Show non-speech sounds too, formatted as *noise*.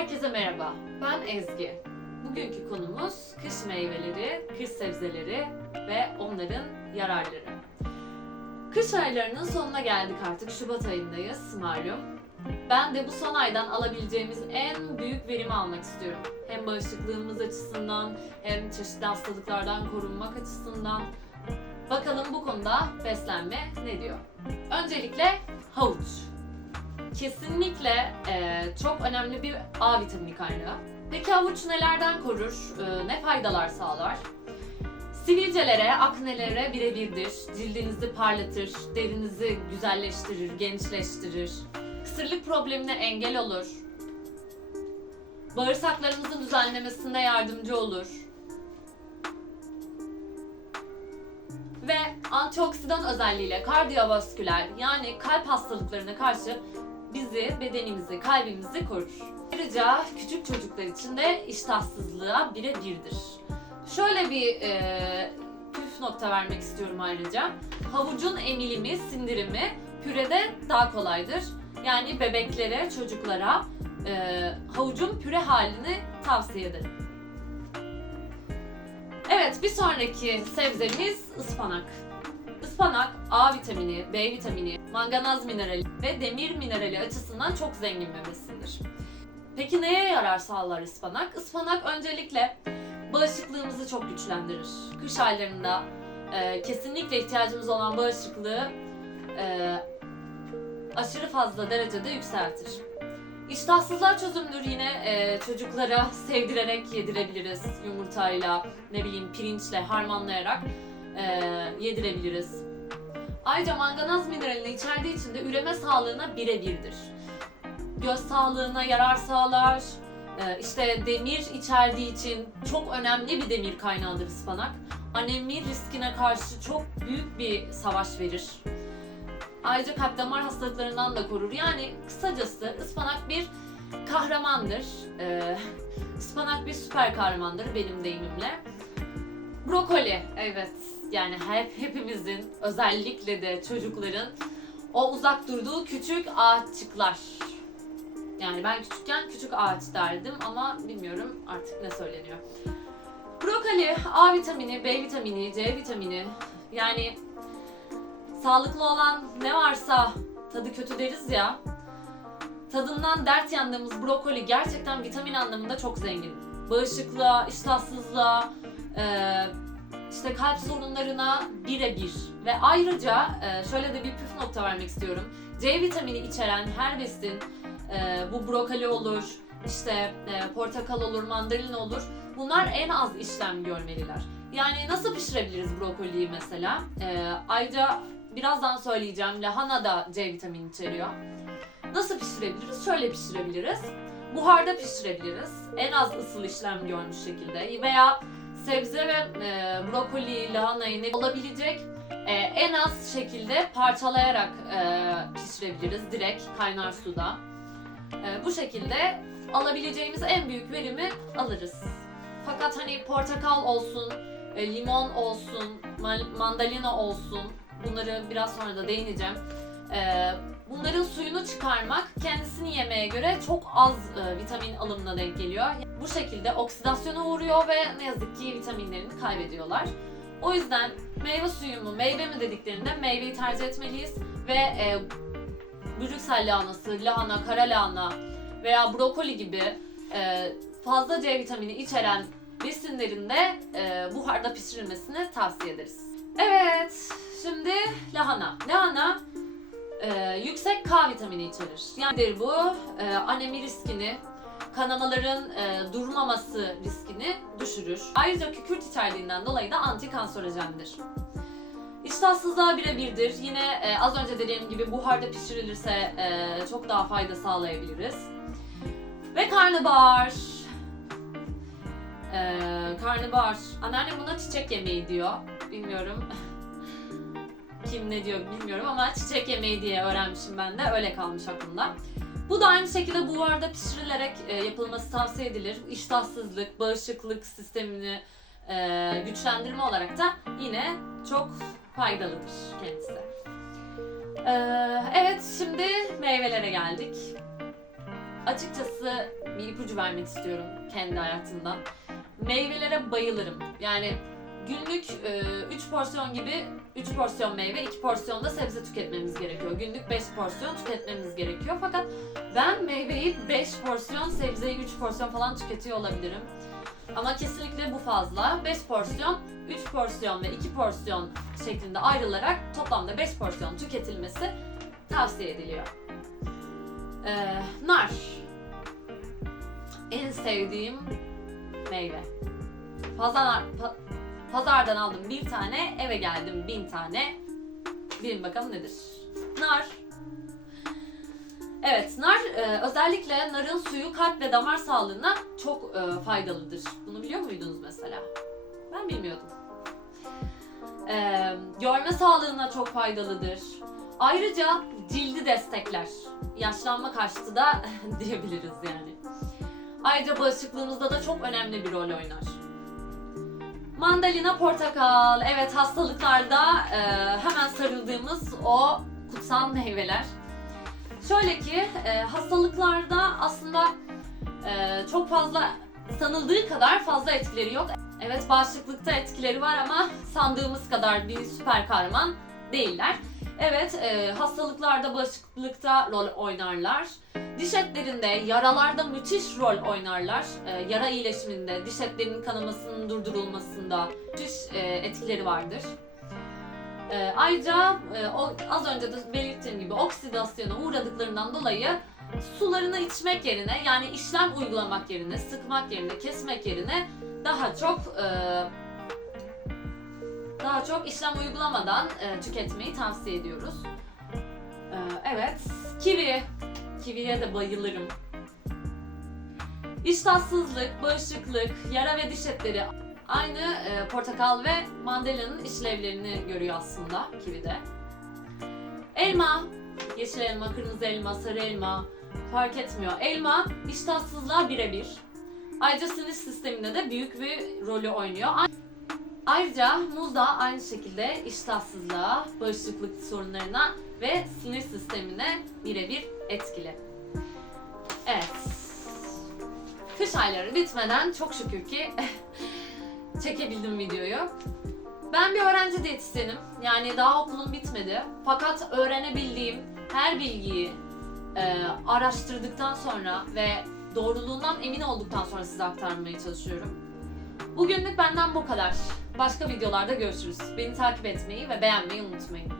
Herkese merhaba, ben Ezgi. Bugünkü konumuz kış meyveleri, kış sebzeleri ve onların yararları. Kış aylarının sonuna geldik artık, Şubat ayındayız malum. Ben de bu son aydan alabileceğimiz en büyük verimi almak istiyorum. Hem bağışıklığımız açısından hem çeşitli hastalıklardan korunmak açısından. Bakalım bu konuda beslenme ne diyor? Öncelikle havuç. Kesinlikle e, çok önemli bir A vitamini kaynağı. Peki havuç nelerden korur, e, ne faydalar sağlar? Sivilcelere, aknelere birebirdir. Cildinizi parlatır, derinizi güzelleştirir, gençleştirir. Kısırlık problemine engel olur. Bağırsaklarımızın düzenlemesinde yardımcı olur. Antioksidan özelliğiyle kardiyovasküler yani kalp hastalıklarına karşı bizi, bedenimizi, kalbimizi korur. Ayrıca küçük çocuklar için de iştahsızlığa birebirdir. Şöyle bir e, püf nokta vermek istiyorum ayrıca. Havucun emilimi, sindirimi pürede daha kolaydır. Yani bebeklere, çocuklara e, havucun püre halini tavsiye ederim. Evet, bir sonraki sebzemiz ıspanak. Ispanak A vitamini, B vitamini, manganaz minerali ve demir minerali açısından çok zengin bir besindir. Peki neye yarar sağlar ıspanak? Ispanak öncelikle bağışıklığımızı çok güçlendirir. Kış aylarında e, kesinlikle ihtiyacımız olan bağışıklığı e, aşırı fazla derecede yükseltir. İştahsızlığa çözümdür yine e, çocuklara *laughs* sevdirerek yedirebiliriz yumurtayla, ne bileyim pirinçle harmanlayarak e, yedirebiliriz. Ayrıca manganaz mineralini içerdiği için de üreme sağlığına birebirdir. Göz sağlığına yarar sağlar. E, işte demir içerdiği için çok önemli bir demir kaynağıdır ıspanak. Anemi riskine karşı çok büyük bir savaş verir. Ayrıca kalp damar hastalıklarından da korur. Yani kısacası ıspanak bir kahramandır. Ee, ıspanak bir süper kahramandır benim deyimimle. Brokoli, evet. Yani hep hepimizin, özellikle de çocukların o uzak durduğu küçük ağaççıklar. Yani ben küçükken küçük ağaç derdim ama bilmiyorum artık ne söyleniyor. Brokoli, A vitamini, B vitamini, C vitamini. Yani sağlıklı olan ne varsa tadı kötü deriz ya. Tadından dert yandığımız brokoli gerçekten vitamin anlamında çok zengin. Bağışıklığa, iştahsızlığa, eee, işte kalp sorunlarına birebir. Ve ayrıca eee, şöyle de bir püf nokta vermek istiyorum. C vitamini içeren her besin, eee, bu brokoli olur, işte eee, portakal olur, mandalina olur. Bunlar en az işlem görmeliler. Yani nasıl pişirebiliriz brokoliyi mesela? Ayrıca birazdan söyleyeceğim lahana da C vitamini içeriyor. Nasıl pişirebiliriz? Şöyle pişirebiliriz. Buharda pişirebiliriz. En az ısıl işlem görmüş şekilde. Veya sebze ve e, brokoli, lahanayı olabilecek e, en az şekilde parçalayarak e, pişirebiliriz. Direkt kaynar suda. E, bu şekilde alabileceğimiz en büyük verimi alırız. Fakat hani portakal olsun, e, limon olsun, mandalina olsun bunları biraz sonra da değineceğim. E, bunların suyunu çıkarmak kendisini yemeye göre çok az e, vitamin alımına denk geliyor. Bu şekilde oksidasyona uğruyor ve ne yazık ki vitaminlerini kaybediyorlar. O yüzden meyve suyu mu, meyve mi dediklerinde meyveyi tercih etmeliyiz ve e, Brüksel lahanası, lahana, kara lahana veya brokoli gibi e, fazla C vitamini içeren besinlerin de e, buharda pişirilmesini tavsiye ederiz. Evet, şimdi lahana. Lahana e, yüksek K vitamini içerir. Yani bu e, anemi riskini, kanamaların e, durmaması riskini düşürür. Ayrıca kükürt içerdiğinden dolayı da antikanserojendir. İştahsızlığa birebirdir. Yine e, az önce dediğim gibi buharda pişirilirse e, çok daha fayda sağlayabiliriz. Ve karnabahar. E, karnabahar. Anneannem buna çiçek yemeği diyor. Bilmiyorum. *laughs* Kim ne diyor bilmiyorum ama çiçek yemeği diye öğrenmişim ben de. Öyle kalmış aklımda. Bu da aynı şekilde buharda pişirilerek e, yapılması tavsiye edilir. İştahsızlık, bağışıklık sistemini e, güçlendirme olarak da yine çok faydalıdır kendisi. E, evet şimdi meyvelere geldik. Açıkçası bir ipucu vermek istiyorum kendi hayatımdan. Meyvelere bayılırım. Yani günlük 3 porsiyon gibi 3 porsiyon meyve, 2 porsiyon da sebze tüketmemiz gerekiyor. Günlük 5 porsiyon tüketmemiz gerekiyor. Fakat ben meyveyi 5 porsiyon, sebzeyi 3 porsiyon falan tüketiyor olabilirim. Ama kesinlikle bu fazla. 5 porsiyon, 3 porsiyon ve 2 porsiyon şeklinde ayrılarak toplamda 5 porsiyon tüketilmesi tavsiye ediliyor. Ee, nar. En sevdiğim meyve. Pazar, pa- pazardan aldım bir tane, eve geldim bin tane. Bilin bakalım nedir? Nar. Evet, nar e, özellikle narın suyu kalp ve damar sağlığına çok e, faydalıdır. Bunu biliyor muydunuz mesela? Ben bilmiyordum. E, görme sağlığına çok faydalıdır. Ayrıca cildi destekler. Yaşlanma karşıtı da *laughs* diyebiliriz yani. Ayrıca bağışıklığımızda da çok önemli bir rol oynar. Mandalina, portakal. Evet hastalıklarda e, hemen sarıldığımız o kutsal meyveler. Şöyle ki e, hastalıklarda aslında e, çok fazla sanıldığı kadar fazla etkileri yok. Evet bağışıklıkta etkileri var ama sandığımız kadar bir süper kahraman değiller. Evet e, hastalıklarda bağışıklıkta rol oynarlar. Diş etlerinde, yaralarda müthiş rol oynarlar. E, yara iyileşiminde, diş etlerinin kanamasının durdurulmasında müthiş e, etkileri vardır. E, ayrıca e, o, az önce de belirttiğim gibi oksidasyona uğradıklarından dolayı sularını içmek yerine yani işlem uygulamak yerine, sıkmak yerine, kesmek yerine daha çok e, daha çok işlem uygulamadan e, tüketmeyi tavsiye ediyoruz. E, evet, kivi. Kiviye de bayılırım. İştahsızlık, bağışıklık, yara ve diş etleri aynı e, portakal ve mandalina'nın işlevlerini görüyor aslında kivide. Elma, yeşil elma, kırmızı elma, sarı elma fark etmiyor. Elma iştahsızlığa birebir. Ayrıca sinir sisteminde de büyük bir rolü oynuyor. Ayrıca muz da aynı şekilde iştahsızlığa, bağışıklık sorunlarına ve sinir sistemine birebir etkili. Evet. Kış ayları bitmeden çok şükür ki *laughs* çekebildim videoyu. Ben bir öğrenci diyetisyenim. Yani daha okulum bitmedi. Fakat öğrenebildiğim her bilgiyi e, araştırdıktan sonra ve doğruluğundan emin olduktan sonra size aktarmaya çalışıyorum. Bugünlük benden bu kadar. Başka videolarda görüşürüz. Beni takip etmeyi ve beğenmeyi unutmayın.